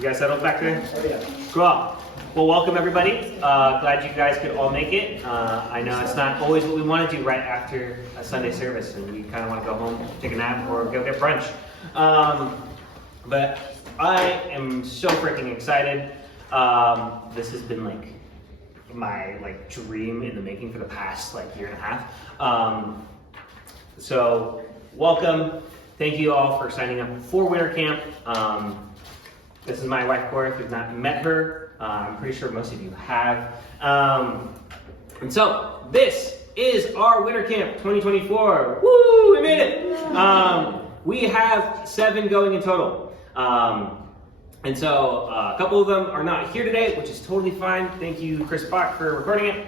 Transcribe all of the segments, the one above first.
You guys settled back there? Oh yeah. Cool. Well, welcome everybody. Glad you guys could all make it. I know it's not always what we want to do right after a Sunday service, and we kind of want to go home, take a nap, or go get brunch. But I am so freaking excited. This has been like my dream in the making for the past year and a half. So welcome. Thank you all for signing up for winter camp. This is my wife, Cora, if you've not met her. I'm pretty sure most of you have. And so, this is our winter camp 2024. Woo, we made it! We have 7 going in total. And so, a couple of them are not here today, which is totally fine. Thank you, Chris Bach, for recording it.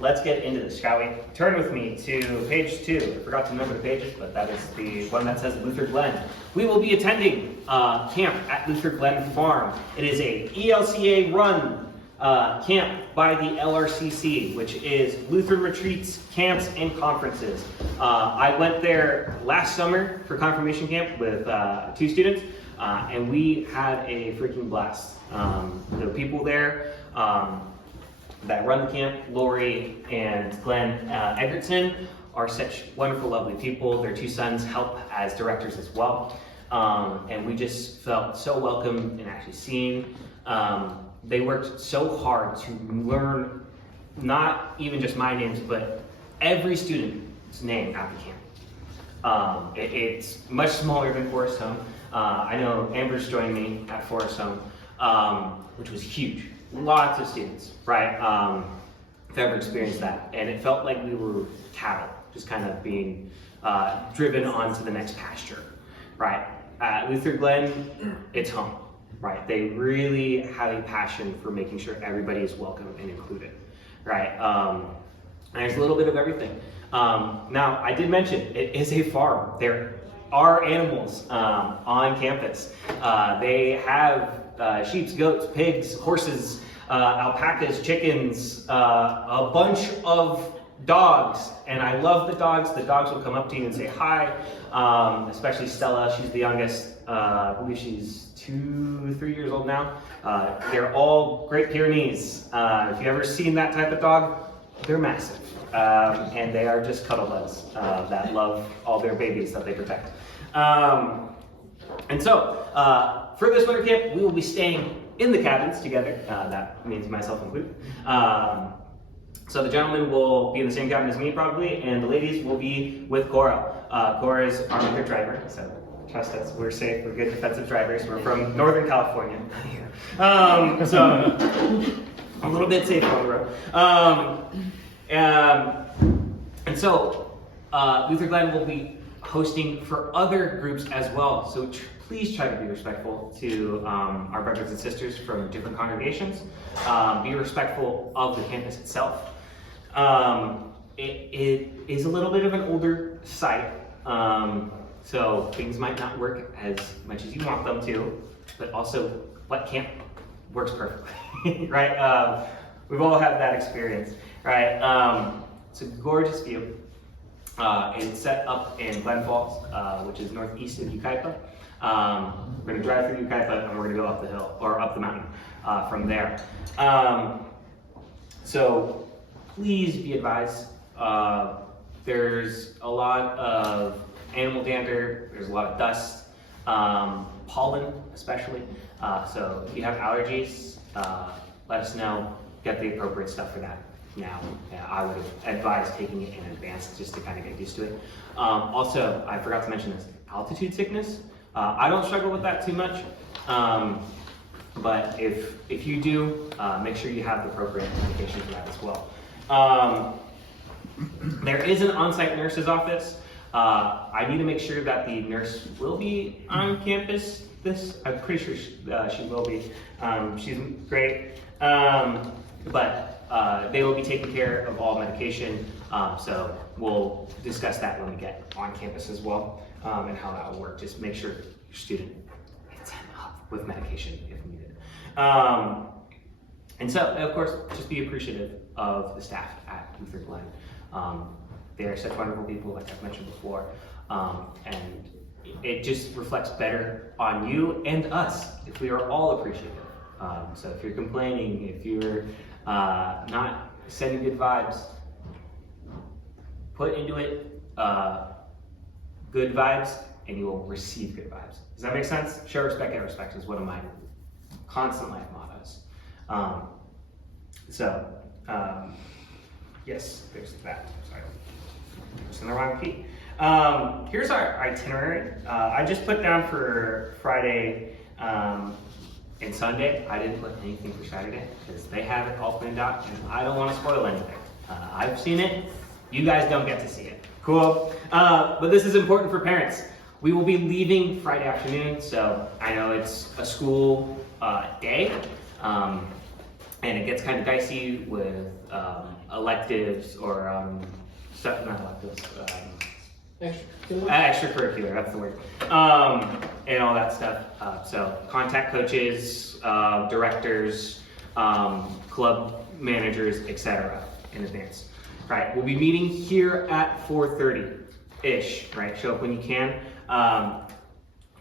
Let's get into this, shall we? Turn with me to page 2. I forgot to number the pages, but that is the one that says Luther Glen. We will be attending camp at Luther Glen Farm. It is a ELCA-run camp by the LRCC, which is Lutheran Retreats, Camps, and Conferences. I went there last summer for confirmation camp with 2 students, and we had a freaking blast. The people there that run the camp, Lori and Glen Edgerton, are such wonderful, lovely people. Their 2 sons help as directors as well. And we just felt so welcome and actually seen. They worked so hard to learn not even just my names, but every student's name at the camp. It's much smaller than Forest Home. I know Amber's joined me at Forest Home, which was huge. Lots of students, right? If ever experienced that. And it felt like we were cattle, just kind of being driven onto the next pasture, right? At Luther Glen, it's home, right? They really have a passion for making sure everybody is welcome and included, right? And there's a little bit of everything. Now, I did mention, it is a farm. There are animals on campus. They have sheep, goats, pigs, horses, alpacas, chickens, a bunch of dogs, and I love the dogs. The dogs will come up to you and say hi, especially Stella. She's the youngest. I believe she's 2-3 years old now. They're all Great Pyrenees. If you've ever seen that type of dog, they're massive, and they are just cuddle buds that love all their babies that they protect. And so, for this winter camp, we will be staying in the cabins together. That means myself included. So the gentlemen will be in the same cabin as me probably, and the ladies will be with Cora. Cora is our winter driver, so trust us, we're safe, we're good defensive drivers. We're from Northern California. So a little bit safer on the road. And so Luther Glen will be hosting for other groups as well. So please try to be respectful to our brothers and sisters from different congregations. Be respectful of the campus itself. It is a little bit of an older site, so things might not work as much as you want them to, but also what camp works perfectly, right? We've all had that experience, right? It's a gorgeous view. It's set up in Glen Falls, which is northeast of Yucaipa. We're going to drive through Yucaipa and we're going to go up the hill, or up the mountain from there. So please be advised, there's a lot of animal dander, there's a lot of dust, pollen especially. So if you have allergies, let us know, get the appropriate stuff for that. Now, I would advise taking it in advance just to kind of get used to it. Also, I forgot to mention this, altitude sickness. I don't struggle with that too much, but if you do, make sure you have the appropriate medication for that as well. There is an on-site nurse's office. I need to make sure that the nurse will be on campus. I'm pretty sure she will be. She's great, but they will be taking care of all medication, so we'll discuss that when we get on campus as well, and how that will work. Just make sure your student gets up with medication if needed. And so, of course, just be appreciative of the staff at Luther Glen. They are such wonderful people, like I've mentioned before, and it just reflects better on you and us if we are all appreciative. So if you're complaining, if you're not sending good vibes, put into it good vibes and you will receive good vibes. Does that make sense? Show respect, get respect is one of my constant life mottos. Yes, there's that. Sorry, just in the wrong key. Here's our itinerary. I just put down for Friday and Sunday. I didn't put anything for Saturday because they have it all planned out and I don't want to spoil anything. I've seen it. You guys don't get to see it. Cool. But this is important for parents. We will be leaving Friday afternoon, so I know it's a school day, and it gets kind of dicey with electives or stuff, not electives, extracurricular, that's the word, and all that stuff. So contact coaches, directors, club managers, etc. in advance. Right, we'll be meeting here at 4:30-ish, right? Show up when you can.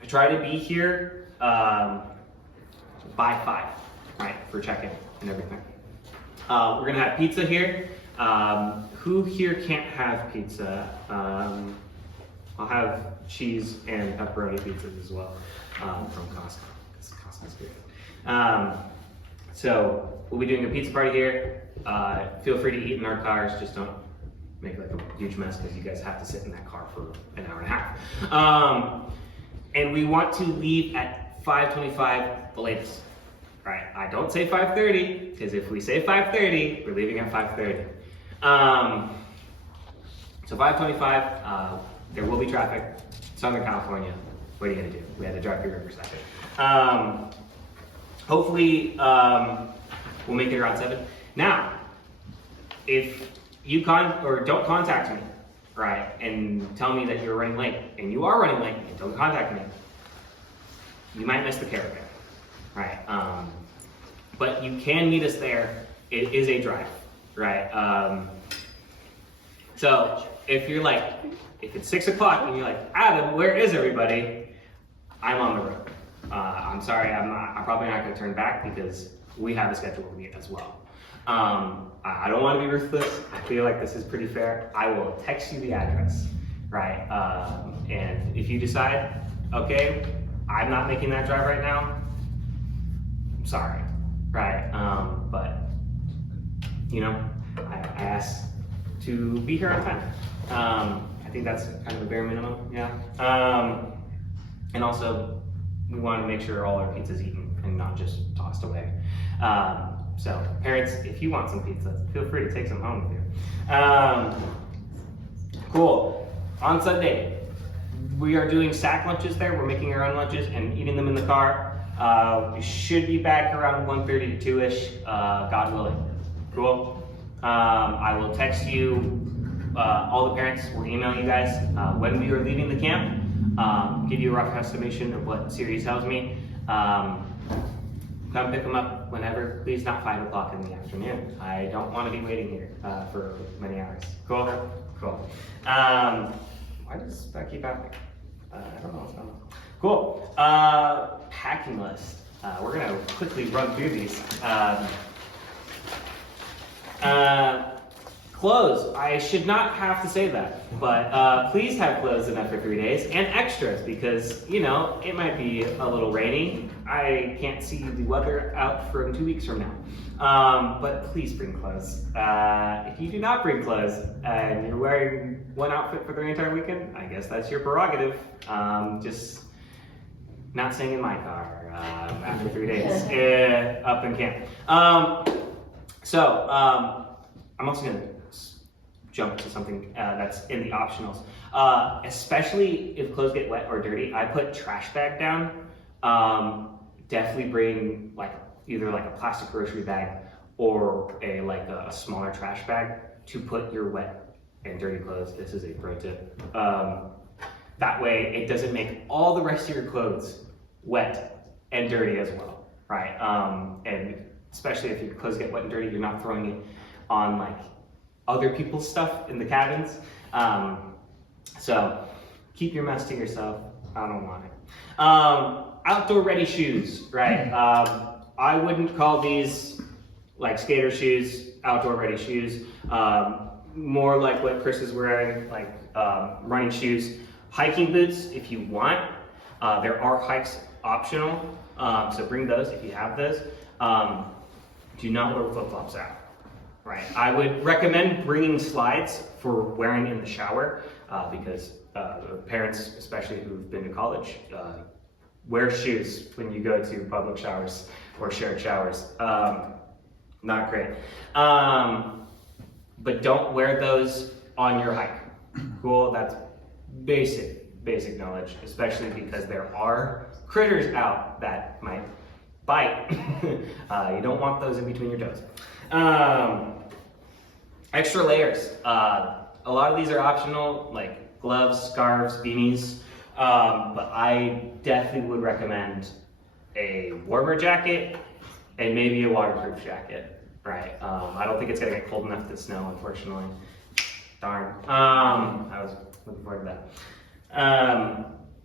Try to be here by 5, right, for check-in and everything. We're gonna have pizza here. Who here can't have pizza? I'll have cheese and pepperoni pizzas as well from Costco, because Costco's good. So we'll be doing a pizza party here. Feel free to eat in our cars, just don't make like a huge mess because you guys have to sit in that car for an hour and a half. And we want to leave at 5:25 the latest. Right? I don't say 5:30 because if we say 5:30, we're leaving at 5:30. So 5:25, there will be traffic. Southern California, what are you gonna do? We had to drive through Riverside. Hopefully, we'll make it around 7. Now, if you don't contact me, right, and tell me that you're running late, and you are running late, and don't contact me, you might miss the caravan, right? But you can meet us there. It is a drive, right? So if you're like, if it's 6 o'clock and you're like, Adam, where is everybody? I'm on the road. I'm sorry, I'm probably not gonna turn back because we have a scheduled meet as well. I don't want to be ruthless. I feel like this is pretty fair. I will text you the address, right? And if you decide, okay, I'm not making that drive right now, I'm sorry, right? But, you know, I asked to be here on time. I think that's kind of a bare minimum, yeah. And also, we want to make sure all our pizza's eaten and not just tossed away. So parents, if you want some pizza, feel free to take some home with you. Cool. On Sunday, we are doing sack lunches there. We're making our own lunches and eating them in the car. We should be back around 1:30 to 2-ish, God willing. Cool. I will text you, all the parents will email you guys when we are leaving the camp. Give you a rough estimation of what Siri tells me. Come pick them up whenever, please not 5 o'clock in the afternoon. I don't want to be waiting here for many hours. Cool? Cool. Why does that keep happening? I don't know what's going on. Cool. Packing list. We're going to quickly run through these. Clothes. I should not have to say that, but please have clothes enough for 3 days and extras because, you know, it might be a little rainy. I can't see the weather out from 2 weeks from now. But please bring clothes. If you do not bring clothes and you're wearing one outfit for the entire weekend, I guess that's your prerogative. Just not staying in my car after 3 days up in camp. I'm also going to jump to something that's in the optionals. Especially if clothes get wet or dirty, I put trash bag down. Definitely bring either a plastic grocery bag or a smaller trash bag to put your wet and dirty clothes. This is a pro tip. That way it doesn't make all the rest of your clothes wet and dirty as well, right? And especially if your clothes get wet and dirty, you're not throwing it on other people's stuff in the cabins. So keep your mess to yourself. I don't want it. Outdoor ready shoes, right? I wouldn't call these like skater shoes, outdoor ready shoes. More like what Chris is wearing, like running shoes. Hiking boots if you want. There are hikes optional, so bring those if you have those. Do not wear flip-flops out, right? I would recommend bringing slides for wearing in the shower because parents, especially who've been to college, wear shoes when you go to public showers or shared showers. Not great. But don't wear those on your hike. Cool, that's basic knowledge, especially because there are critters out that might bite. You don't want those in between your toes. Extra layers. A lot of these are optional, like gloves, scarves, beanies, but I definitely would recommend a warmer jacket and maybe a waterproof jacket. Right. I don't think it's gonna get cold enough to snow, unfortunately. Darn. I was looking forward to that.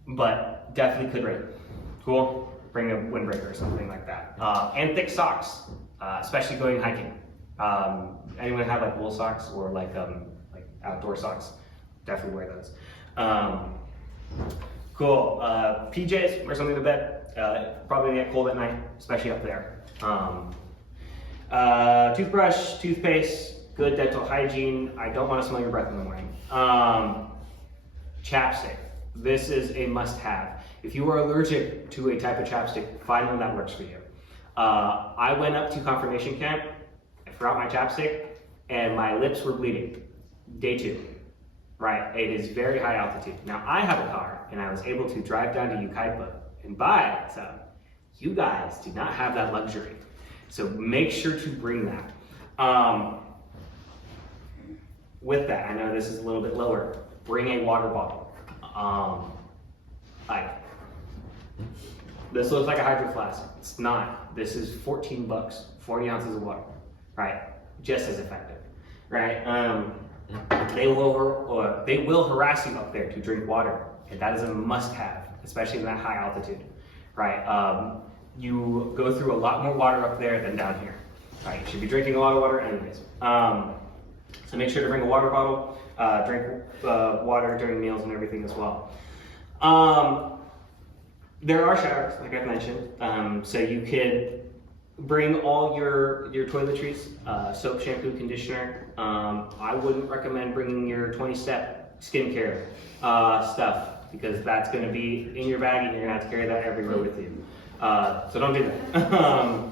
But definitely could rain. Cool. Bring a windbreaker or something like that. And thick socks, especially going hiking. Anyone have like wool socks or like outdoor socks? Definitely wear those. Cool. PJs, wear something to bed. Probably get cold at night, especially up there. Toothbrush, toothpaste, good dental hygiene. I don't want to smell your breath in the morning. Chapstick. This is a must-have. If you are allergic to a type of chapstick, find one that works for you. I went up to confirmation camp, I forgot my chapstick, and my lips were bleeding. Day 2. Right, it is very high altitude. Now I have a car, and I was able to drive down to Yucaipa and buy some. You guys do not have that luxury. So make sure to bring that. With that, I know this is a little bit lower. Bring a water bottle. This looks like a Hydro Flask. It's not. This is 14 bucks, 40 ounces of water. Right, just as effective. Right. They will harass you up there to drink water, and that is a must-have, especially in that high altitude. Right. You go through a lot more water up there than down here. Right, you should be drinking a lot of water anyways. So make sure to bring a water bottle, drink water during meals and everything as well. There are showers, like I've mentioned, so you could bring all your toiletries, soap, shampoo, conditioner. I wouldn't recommend bringing your 20-step skincare stuff because that's going to be in your bag and you're going to have to carry that everywhere with you. So don't do that.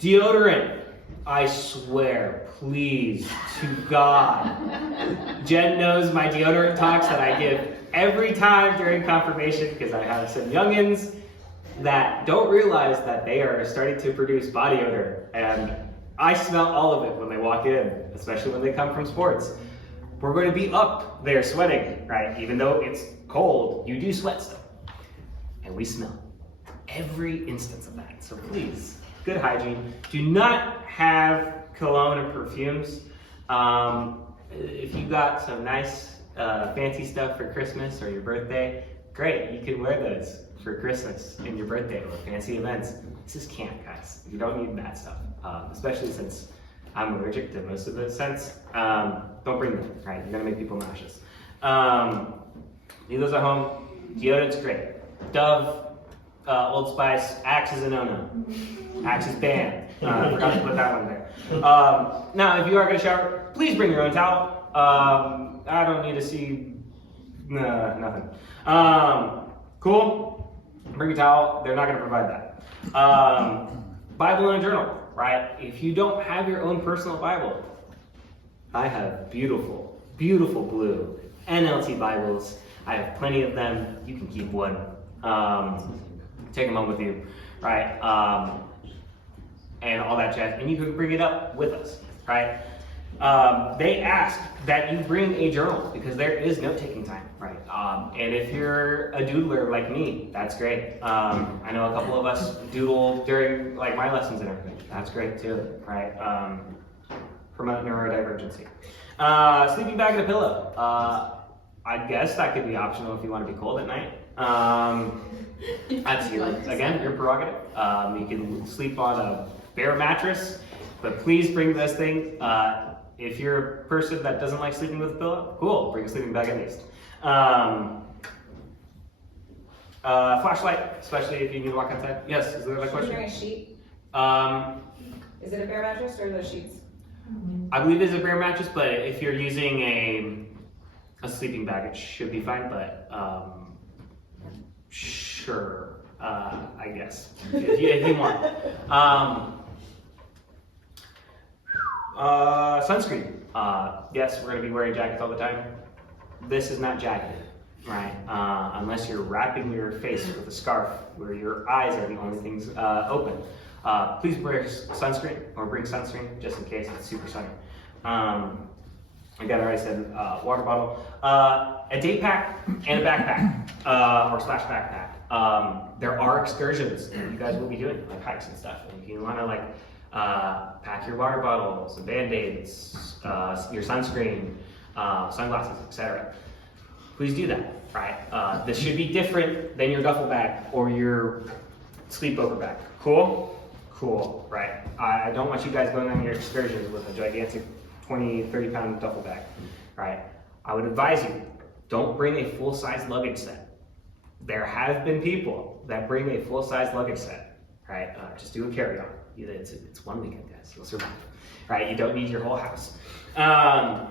Deodorant. I swear, please, to God. Jen knows my deodorant talks that I give every time during confirmation because I have some youngins that don't realize that they are starting to produce body odor. And I smell all of it when they walk in, especially when they come from sports. We're going to be up there sweating, right? Even though it's cold, you do sweat still. And we smell every instance of that. So please, good hygiene. Do not have cologne or perfumes. If you got some nice fancy stuff for Christmas or your birthday, great, you can wear those for Christmas and your birthday or fancy events. This is camp, guys. You don't need that stuff, especially since I'm allergic to most of those scents. Don't bring them, right? You're gonna make people nauseous. Leave those at home. Deodorant's great. Dove, Old Spice, Axe is a no-no. Axe is banned. Forgot to put that one there. Now, if you are gonna shower, please bring your own towel. I don't need to see, nothing. Cool, bring a towel. They're not gonna provide that. Bible and a journal, right? If you don't have your own personal Bible, I have beautiful, beautiful blue NLT Bibles. I have plenty of them. You can keep one. Take them home with you, right? And all that jazz. And you can bring it up with us, right? They ask that you bring a journal because there is note-taking time, right? And if you're a doodler like me, that's great. I know a couple of us doodle during like my lessons and everything. That's great too, right? Promote neurodivergency. Sleeping bag and a pillow. I guess that could be optional if you want to be cold at night. That's your, again, your prerogative. You can sleep on a bare mattress, but please bring those things. If you're a person that doesn't like sleeping with a pillow, cool, bring a sleeping bag at least. Flashlight, especially if you need to walk outside. Yes, is there a question? Should we bring a sheet? Is it a bare mattress or the sheets? I believe it's a bare mattress, but if you're using a sleeping bag, it should be fine, but sure, I guess, if you want. Sunscreen. Yes, we're going to be wearing jackets all the time. This is not jacketed, right? Unless you're wrapping your face with a scarf where your eyes are the only things open. Please wear sunscreen or bring sunscreen just in case it's super sunny. Again, I already said water bottle, a day pack, and a backpack or slash backpack. There are excursions that you guys will be doing, like hikes and stuff. And if you want to like pack your water bottle, some Band-Aids, your sunscreen, sunglasses, etc. Please do that, right? This should be different than your duffel bag or your sleepover bag. Cool? Cool, right? I don't want you guys going on your excursions with a gigantic 20, 30 pound duffel bag, right? I would advise you, don't bring a full-size luggage set. There have been people that bring a full-size luggage set, right? Just do a carry-on. It's 1 weekend, guys. You'll survive, right? You don't need your whole house. But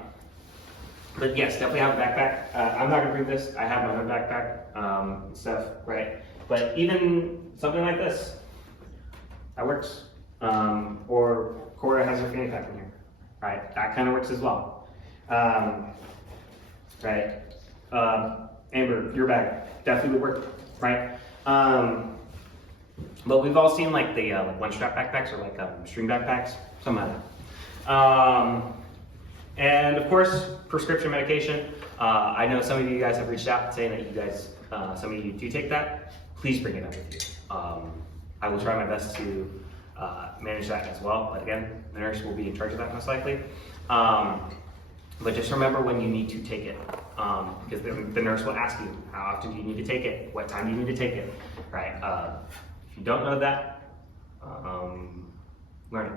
yes, definitely have a backpack. I'm not gonna bring this. I have my own backpack stuff, right? But even something like this, that works. Or Cora has her fanny pack in here, right? That kind of works as well, right? Amber, your bag definitely would work, right? But we've all seen like the like one-strap backpacks or like string backpacks, something like that. And of course, prescription medication. I know some of you guys have reached out saying that you guys, some of you do take that. Please bring it up with you. I will try my best to manage that as well. But again, the nurse will be in charge of that most likely. But just remember when you need to take it, because the nurse will ask you, how often do you need to take it? What time do you need to take it, right? If you don't know that, learn it.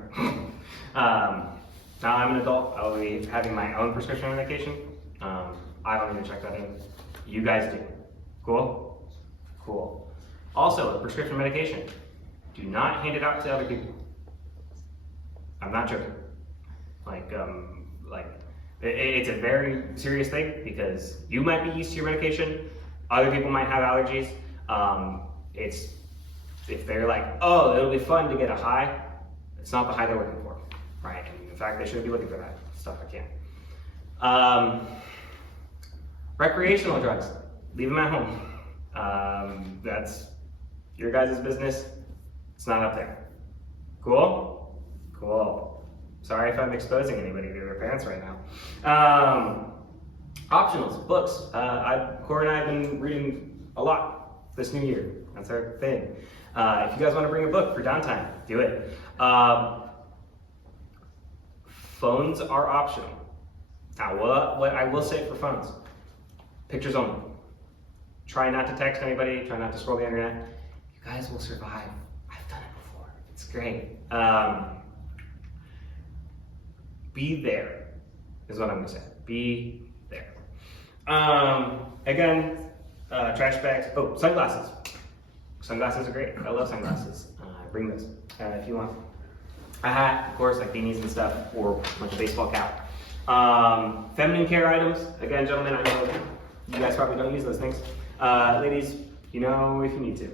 Now I'm an adult, I will be having my own prescription medication. I don't need to check that in. You guys do. Cool? Cool. Also, prescription medication. Do not hand it out to other people. I'm not joking. It's a very serious thing because you might be used to your medication, other people might have allergies. If they're like, oh, it'll be fun to get a high, it's not the high they're looking for, right? And in fact, they shouldn't be looking for that stuff. I can't. Recreational drugs, leave them at home. That's your guys' business. It's not up there. Cool? Cool. Sorry if I'm exposing anybody to their parents right now. Optionals, books. Cora and I have been reading a lot this new year. That's our thing. If you guys want to bring a book for downtime, do it. Phones are optional. Now, what I will say for phones, pictures only. Try not to text anybody, try not to scroll the internet. You guys will survive. I've done it before. It's great. Be there, is what I'm gonna say. Be there. Again, trash bags. Oh, sunglasses. Sunglasses are great. I love sunglasses. Bring those if you want. A hat, of course, like beanies and stuff, or like a baseball cap. Feminine care items. Again, gentlemen, I know you guys probably don't use those things. Ladies, you know if you need to.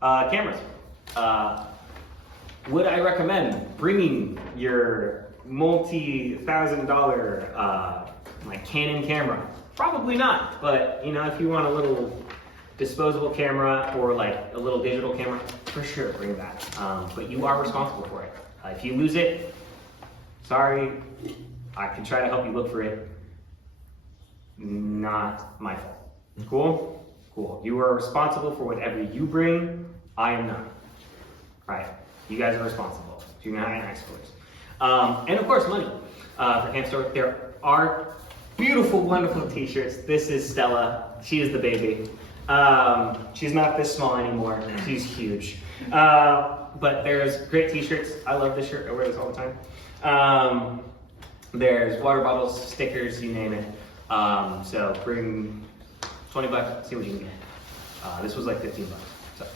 Cameras. Would I recommend bringing your multi-$1,000 like Canon camera? Probably not, but you know, if you want a little disposable camera or like a little digital camera, for sure bring that. But you are responsible for it. If you lose it, sorry, I can try to help you look for it. Not my fault. Cool? Cool. You are responsible for whatever you bring. I am not. Right? You guys are responsible. Junior high and high schoolers. And of course, money. For camp store, there are beautiful, wonderful t-shirts. This is Stella. She is the baby. She's not this small anymore. She's huge. But there's great t-shirts. I love this shirt. I wear this all the time. There's water bottles, stickers, you name it. So bring 20 bucks, see what you can get. This was like 15 bucks. So,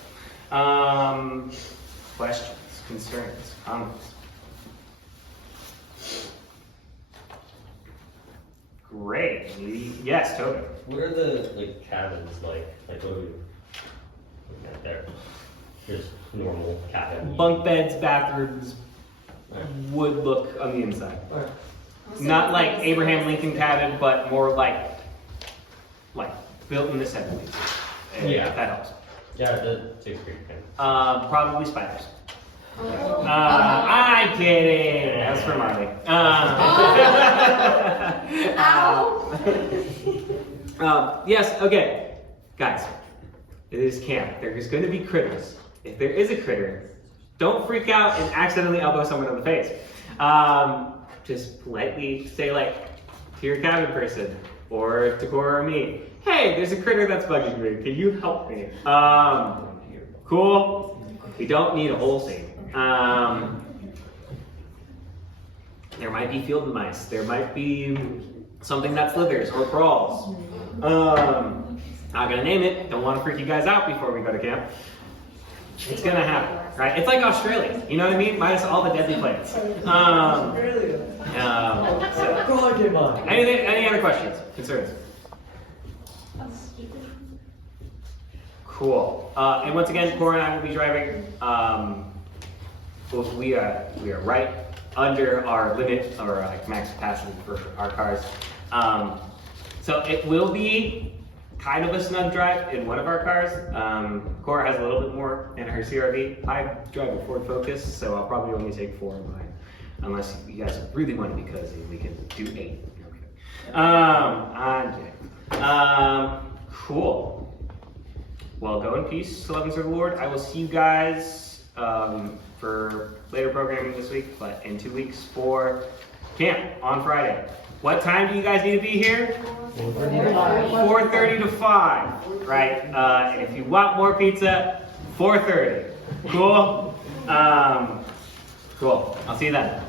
questions, concerns, comments? Great. Yes, Toby. What are the cabins like? Like what are we looking at there? Just normal cabin. Bunk beds, bathrooms, would look on the inside. Not like Abraham Lincoln cabin, but more like built in the 70s. Yeah. If that helps. Yeah, that takes great care. Probably spiders. I'm kidding. That's for Marley. Yes, okay. Guys, it is camp. There is going to be critters. If there is a critter, don't freak out and accidentally elbow someone in the face. Just politely say to your cabin person, or to Cora or me, hey, there's a critter that's bugging me. Can you help me? Cool. We don't need a whole scene. There might be field mice. There might be something that slithers or crawls. Not gonna name it. Don't want to freak you guys out before we go to camp. It's gonna happen, right? It's like Australia. You know what I mean? Minus all the deadly plants. So, any other questions, concerns? Cool. And once again, Cora and I will be driving. We are right under our limit, or max capacity for our cars. So it will be kind of a snug drive in one of our cars. Cora has a little bit more in her CRV. I drive a Ford Focus, so I'll probably only take 4 in mine. Unless you guys really want to be cozy, we can do 8. Okay. I'm kidding. Cool. Well, go in peace, servants of the Lord. I will see you guys for later programming this week, but in 2 weeks for camp on Friday. What time do you guys need to be here? 4:30 to 5, right? And if you want more pizza, 4:30. Cool? Cool. I'll see you then.